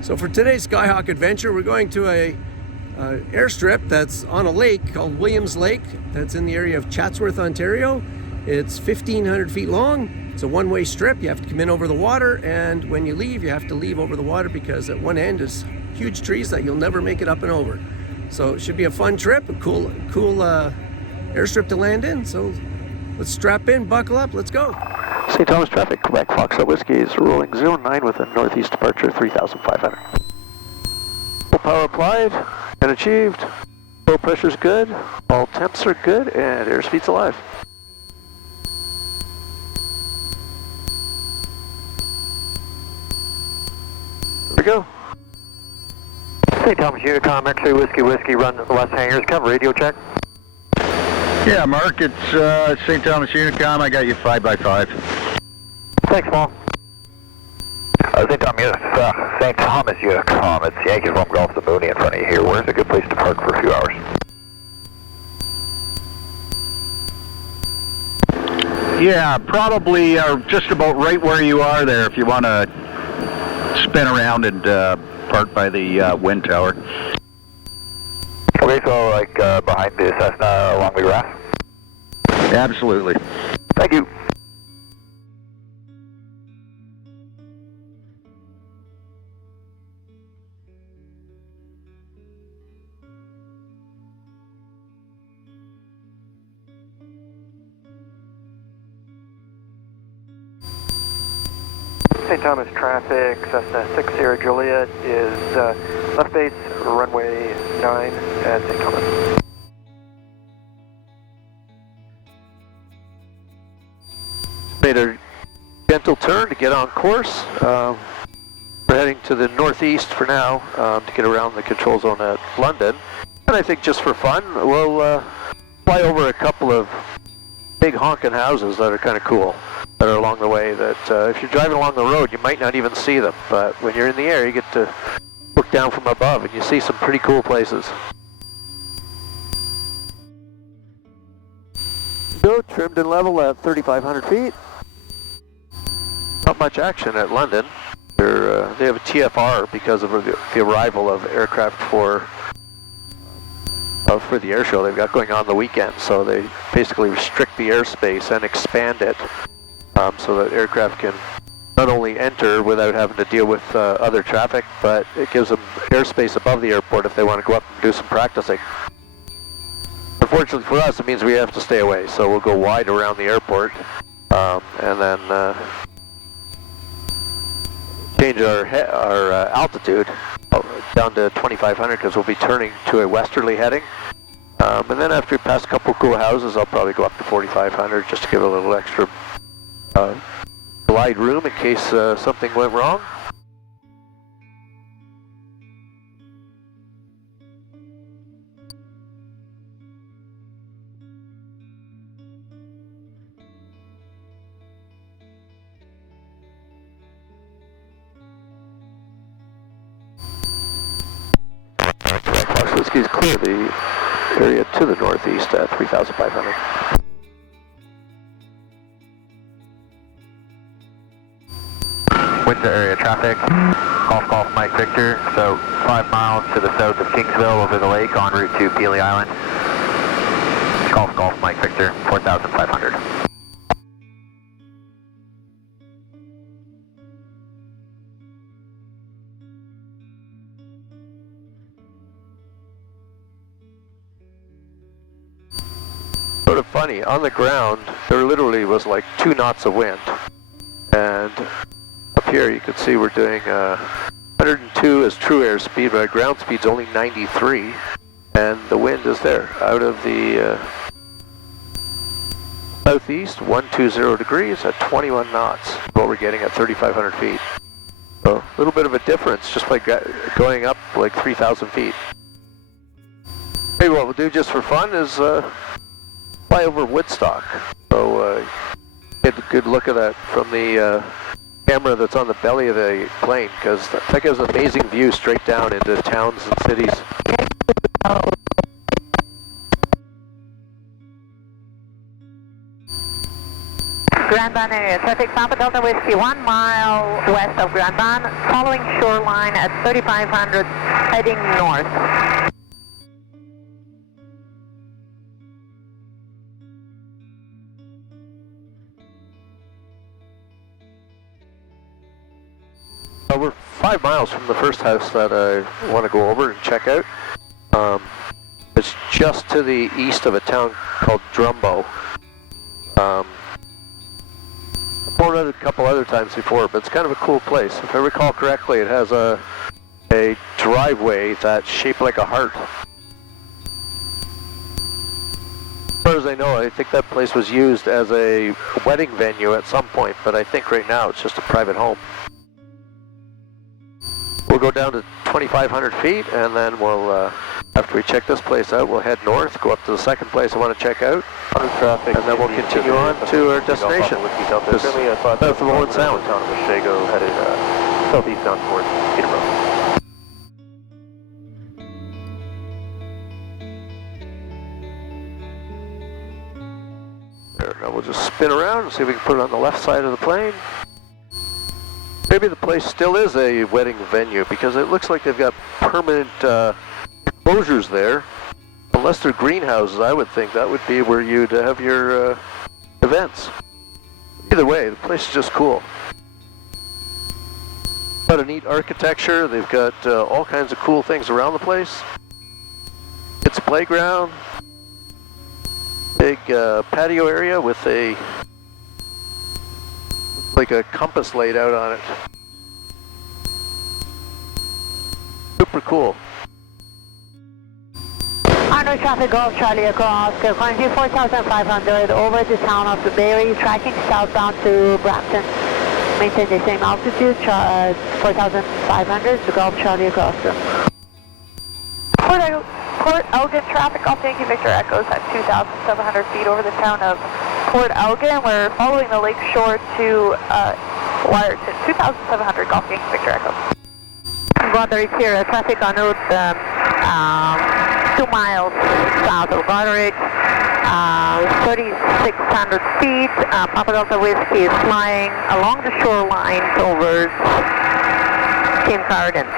So for today's Skyhawk adventure, we're going to a airstrip that's on a lake called Williams Lake that's in the area of Chatsworth, Ontario. It's 1,500 feet long. It's a one-way strip. You have to come in over the water, and when you leave, you have to leave over the water because at one end is huge trees that you'll never make it up and over. So it should be a fun trip, a cool airstrip to land in. So let's strap in, buckle up, let's go. St. Thomas traffic, Quebec Foxtrot Whiskey is rolling 09 with a northeast departure 3,500. Full power applied and achieved. Low pressure's good, all temps are good, and airspeed's alive. Here we go. St. Thomas Unicom, X-ray Whiskey, run left hangers, cover radio check. Yeah, Mark, it's St. Thomas Unicom. I got you 5x5. Thanks, Paul. St. Thomas Unicom, it's Yankees Rum Golf, the Mooney in front of you here. Where's a good place to park for a few hours? Yeah, probably just about right where you are there if you want to spin around and park by the wind tower. Okay, so like behind the Cessna along the grass? Absolutely. Thank you. St. Thomas traffic, Cessna 6 Sierra Juliet is left base, runway 9 at St. Thomas. Made a gentle turn to get on course. We're heading to the northeast for now to get around the control zone at London. And I think just for fun, we'll fly over a couple of big honking houses that are kind of cool, that are along the way that if you're driving along the road, you might not even see them. But when you're in the air, you get to look down from above and you see some pretty cool places. Go trimmed and level at 3,500 feet. Not much action at London. They have a TFR because of the arrival of aircraft for the air show they've got going on the weekend. So they basically restrict the airspace and expand it so that aircraft can not only enter without having to deal with other traffic, but it gives them airspace above the airport if they want to go up and do some practicing. Unfortunately for us, it means we have to stay away, so we'll go wide around the airport and then change our altitude down to 2,500 because we'll be turning to a westerly heading. And then after we pass a couple cool houses, I'll probably go up to 4,500 just to give a little extra glide room in case something went wrong. Whiskey's clear the area to the northeast at 3,500. Windsor area traffic, Golf Mike Victor, so 5 miles to the south of Kingsville over the lake en route to Peely Island. Golf Mike Victor, 4,500. Sort of funny, on the ground there literally was like 2 knots of wind, and up here you can see we're doing 102 as true airspeed, but our ground speed's only 93, and the wind is there out of the southeast, 120 degrees at 21 knots, what we're getting at 3,500 feet. So a little bit of a difference just by going up like 3,000 feet. Maybe what we'll do just for fun is fly over Woodstock, so get a good look at that from the camera that's on the belly of the plane, because that gives an amazing view straight down into towns and cities. Ground Grand Band area. Traffic Papa Delta Whiskey 1 mile west of Grand Band, following shoreline at 3500, heading north. We're 5 miles from the first house that I want to go over and check out. It's just to the east of a town called Drumbo. I've been out a couple other times before, but it's kind of a cool place. If I recall correctly, it has a driveway that's shaped like a heart. As far as I know, I think that place was used as a wedding venue at some point, but I think right now it's just a private home. We'll go down to 2,500 feet, and then we'll, after we check this place out, we'll head north, go up to the second place I want to check out, and then we'll continue on to our destination, just south of Owen Sound. Headed southeast down towards Peterborough. There, now we'll just spin around and see if we can put it on the left side of the plane. Maybe the place still is a wedding venue because it looks like they've got permanent enclosures there. Unless they're greenhouses, I would think that would be where you'd have your events. Either way, the place is just cool. Got a neat architecture. They've got all kinds of cool things around the place. It's a playground, big patio area with like a compass laid out on it. Super cool. Arnold traffic Golf Charlie across, currently 4,500 over the town of Barrie, tracking southbound to Brampton. Maintain the same altitude, 4,500 to Golf Charlie across. Port Elgin traffic, I'll take you Victor Echoes at 2,700 feet over the town of Port Elgin. We're following the lake shore to Wyerton, 2,700 Golf Yankee Victor Echo. Goderich here, traffic on route 2 miles south of Goderich, 3,600 feet. Papa Delta Whiskey is flying along the shoreline towards Kincardine.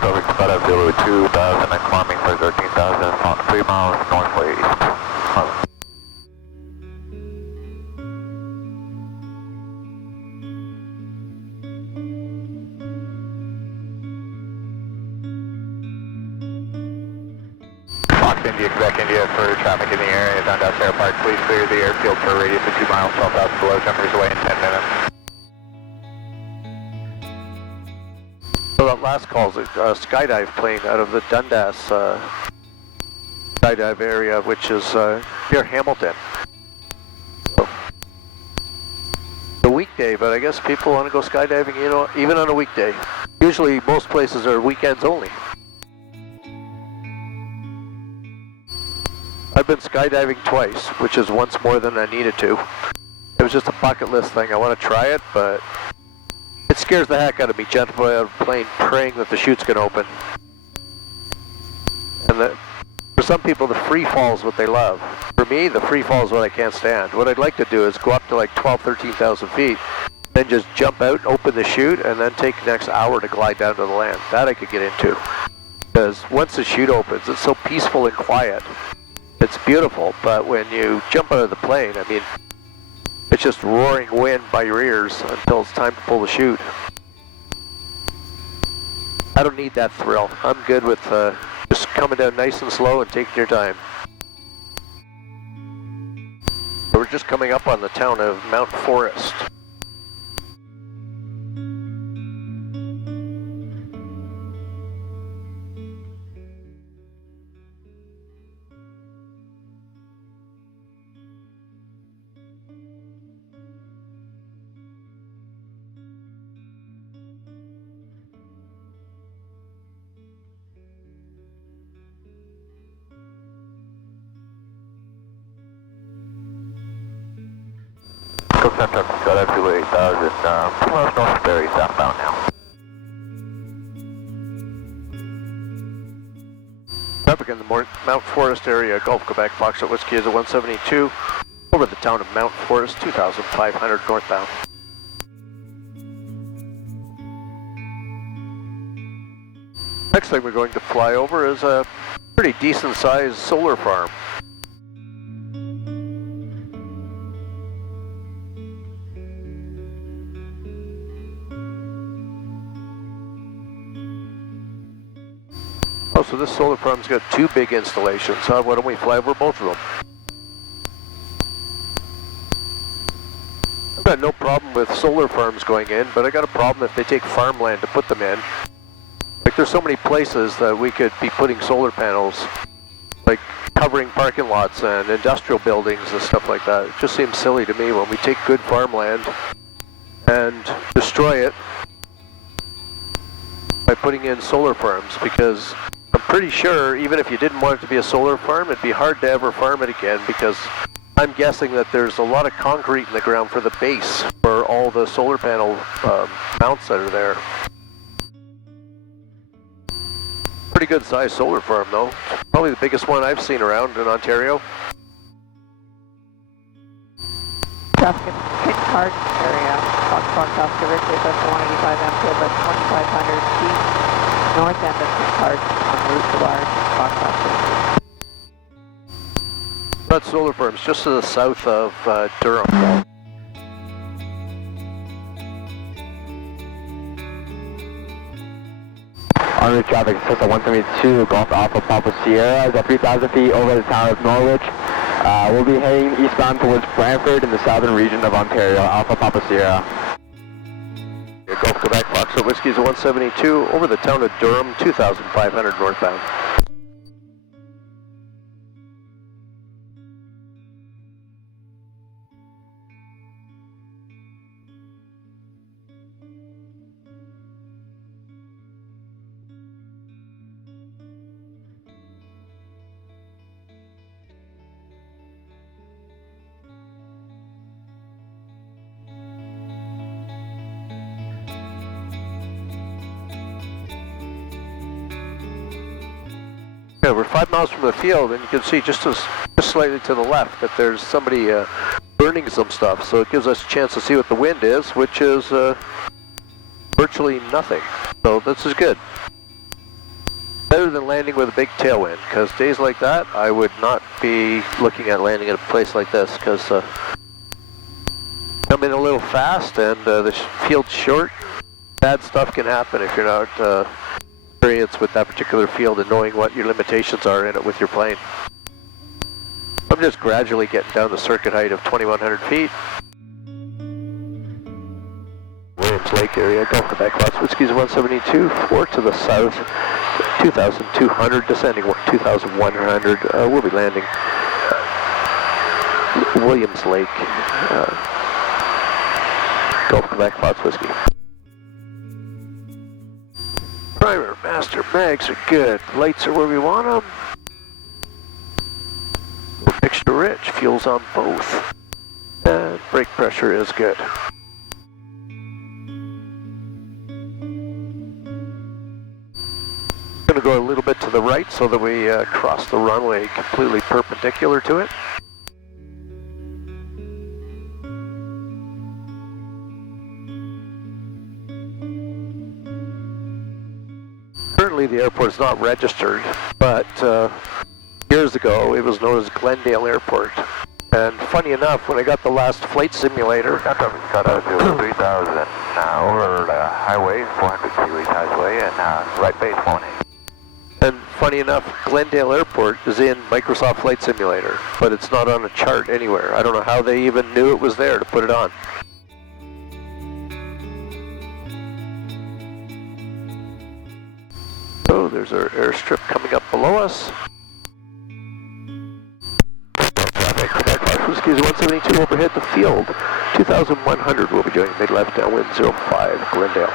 Over Spada 02,000 and climbing for 13,000 on 3 miles northway east. Fox India, Quebec India for traffic in the area. Dundas Airpark, please clear the airfield for a radius of 2 miles, 12,000 below, jumpers away in 10 minutes. So that last call is a skydive plane out of the Dundas skydive area, which is near Hamilton. So, a weekday, but I guess people want to go skydiving, you know, even on a weekday. Usually most places are weekends only. I've been skydiving twice, which is once more than I needed to. It was just a bucket list thing. I want to try it, but it scares the heck out of me jumping out of a plane praying that the chute's going to open. And for some people, the free fall is what they love. For me, the free fall is what I can't stand. What I'd like to do is go up to like 12,000, 13,000 feet, then just jump out, open the chute, and then take the next hour to glide down to the land. That I could get into. Because once the chute opens, it's so peaceful and quiet. It's beautiful, but when you jump out of the plane, I mean, it's just roaring wind by your ears until it's time to pull the chute. I don't need that thrill. I'm good with just coming down nice and slow and taking your time. We're just coming up on the town of Mount Forest. Center, Philadelphia 8000, Plymouth Northbury, southbound now. Traffic in the Mount Forest area, Gulf Quebec, Foxtrot Whiskey is a 172, over the town of Mount Forest, 2,500 northbound. Next thing we're going to fly over is a pretty decent sized solar farm. Oh, so this solar farm's got two big installations, huh? Why don't we fly over both of them? I've got no problem with solar farms going in, but I got a problem if they take farmland to put them in. Like, there's so many places that we could be putting solar panels, like covering parking lots and industrial buildings and stuff like that. It just seems silly to me when we take good farmland and destroy it by putting in solar farms, because I'm pretty sure even if you didn't want it to be a solar farm, it'd be hard to ever farm it again, because I'm guessing that there's a lot of concrete in the ground for the base for all the solar panel mounts that are there. Pretty good sized solar farm though. Probably the biggest one I've seen around in Ontario. Traffic in Card area, Foxtrot Oscar Victor, that's 185 ampere, but 2,500 feet north end of Card on route to Large, Foxtrot Victor. That solar farm's just to the south of Durham. En route traffic, Cessna 172, Golf Alpha Papa Sierra is at 3,000 feet over the town of Norwich. We'll be heading eastbound towards Brantford in the southern region of Ontario, Alpha Papa Sierra. Gulf Quebec, Foxtrot Whiskey is a 172, over the town of Durham, 2,500 northbound. Yeah, we're 5 miles from the field, and you can see just slightly to the left that there's somebody burning some stuff. So it gives us a chance to see what the wind is, which is virtually nothing. So this is good. Better than landing with a big tailwind, because days like that, I would not be looking at landing at a place like this, because come in a little fast and the field's short. Bad stuff can happen if you're not experienced with that particular field and knowing what your limitations are in it with your plane. I'm just gradually getting down the circuit height of 2,100 feet. Williams Lake area, Gulf Quebec, Los Whiskies 172, 4 to the south, 2,200, descending 2,100. We'll be landing Williams Lake, Gulf Quebec, Los Whiskey. master mags are good. Lights are where we want them. Extra rich, fuel's on both. And brake pressure is good. Going to go a little bit to the right so that we cross the runway completely perpendicular to it. Currently the airport's not registered, but years ago it was known as Glendale Airport. And funny enough, when I got the last flight simulator, Got out to 3,000 over the highway, 400 Kiwi highway, and right base 18. and funny enough, Glendale Airport is in Microsoft Flight Simulator, but it's not on a chart anywhere. I don't know how they even knew it was there to put it on. So there's our airstrip coming up below us. Whiskey 172 overhead the field. 2,100 will be doing mid-left downwind 05 Glendale.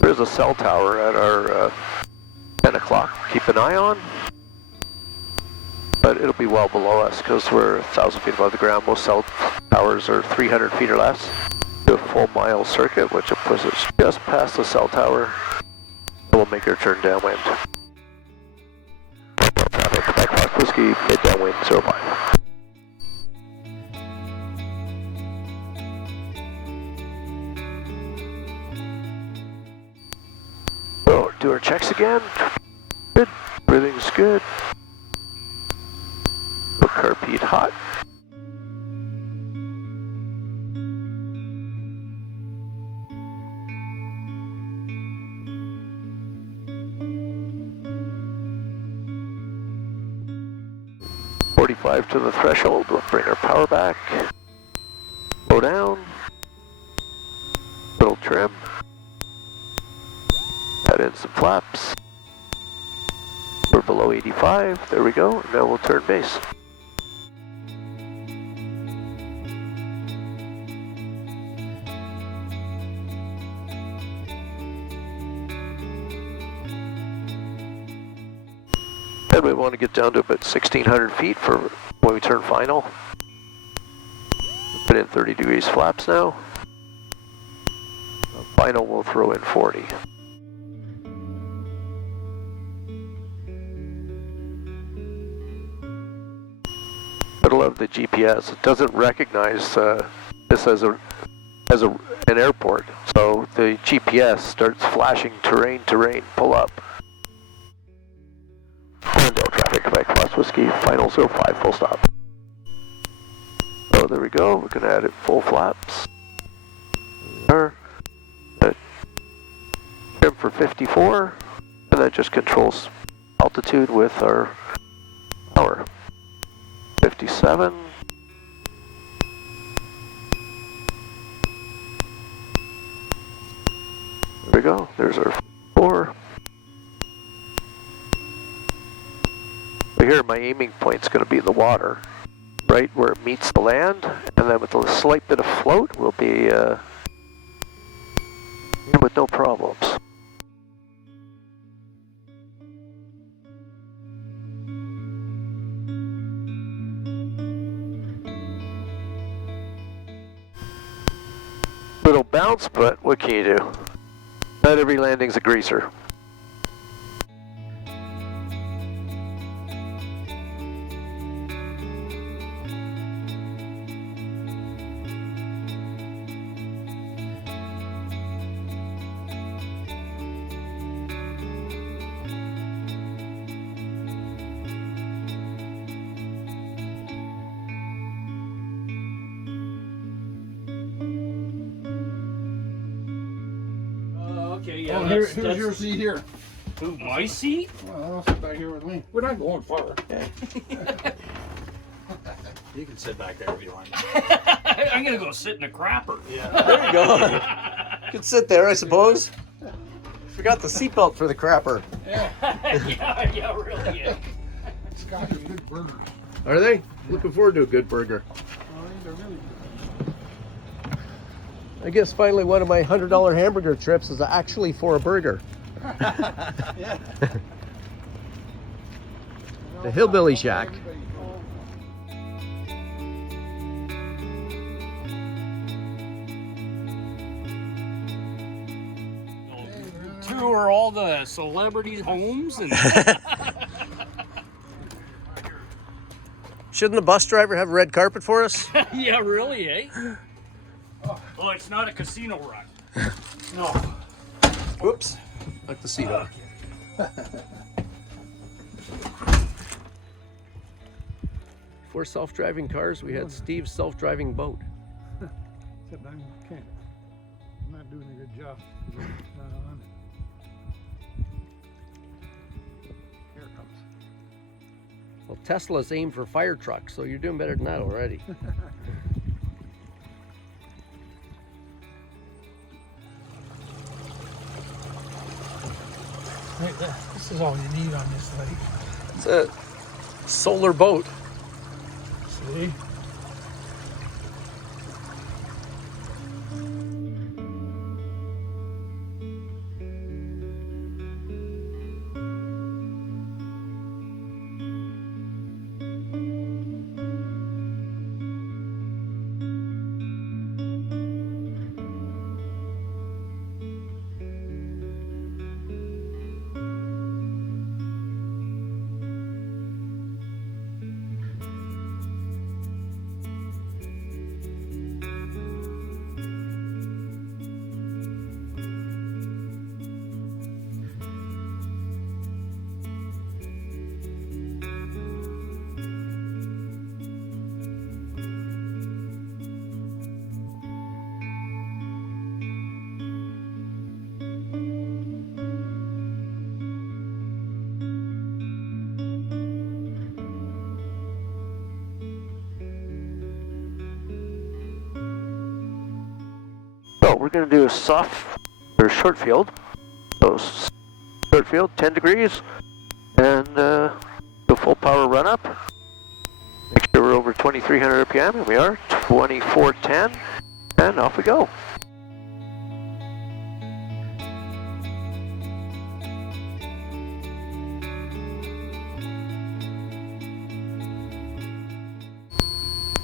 There's a cell tower at our 10 o'clock. Keep an eye on. But it'll be well below us because we're 1,000 feet above the ground. Most cell towers are 300 feet or less. Do a full mile circuit, which will push us just past the cell tower. And we'll make our turn downwind. Quebec Fox Whiskey, mid downwind 05. So, do our checks again. Good. Everything's good. Carpet hot. .45 to the threshold. We'll bring our power back. Slow down. Little trim. Add in some flaps. We're below 85. There we go. And now we'll turn base. And we want to get down to about 1,600 feet for when we turn final. Put in 30 degrees flaps now. Final we'll throw in 40. I love the GPS. It doesn't recognize this as an airport, so the GPS starts flashing terrain, pull up. Glendale traffic, Quebec Fox Whiskey, final 05, full stop. So there we go, we're going to add it full flaps. There. Trim for 54, and that just controls altitude with our power. 57. There we go, there's our 4. But here my aiming point's going to be the water, right where it meets the land, and then with a slight bit of float we'll be with no problems. Little bounce, but what can you do? Not every landing's a greaser. Okay, yeah. Oh, here's your seat here. Who, my seat? Well, I'll sit back here with me. We're not going far. You can sit back there if you want. I'm gonna go sit in a crapper. Yeah, there you go. You can sit there, I suppose. Forgot the seatbelt for the crapper. yeah, really. Yeah. Scotch is good burgers. Are they? Looking forward to a good burger. Oh, I guess finally one of my $100 hamburger trips is actually for a burger. Yeah. The Hillbilly Shack. Tour all the celebrities' homes and Shouldn't the bus driver have a red carpet for us? yeah, really, eh? Oh, it's not a casino run. No. Whoops. Knock the seat off. Before self-driving cars, we had Steve's self-driving boat. Except I can't. I'm not doing a good job. Not on. Here it comes. Well, Tesla's aimed for fire trucks, so you're doing better than that already. Right there. This is all you need on this lake. It's a solar boat. See? So we're going to do a soft or short field. So short field, 10 degrees, and the full power run up. Make sure we're over 2300 RPM, and we are 2410, and off we go.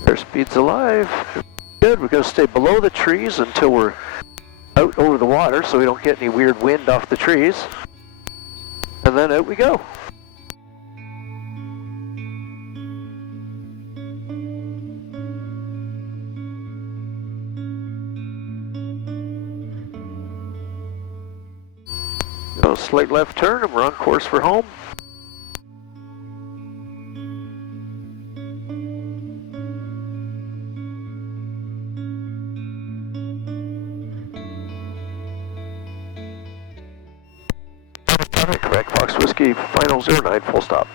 Airspeed's alive. Good, we're going to stay below the trees until we're out over the water so we don't get any weird wind off the trees. And then out we go. A slight left turn and we're on course for home. Correct, Fox Whiskey, final 09, full stop.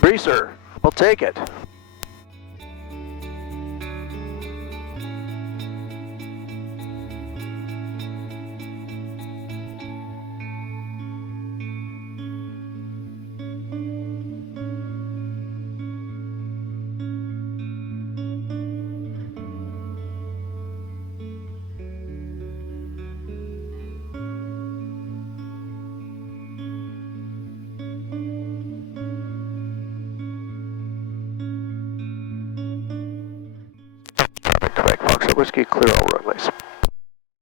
Greaser, we'll take it. Correct, Fox Whiskey, clear all runways.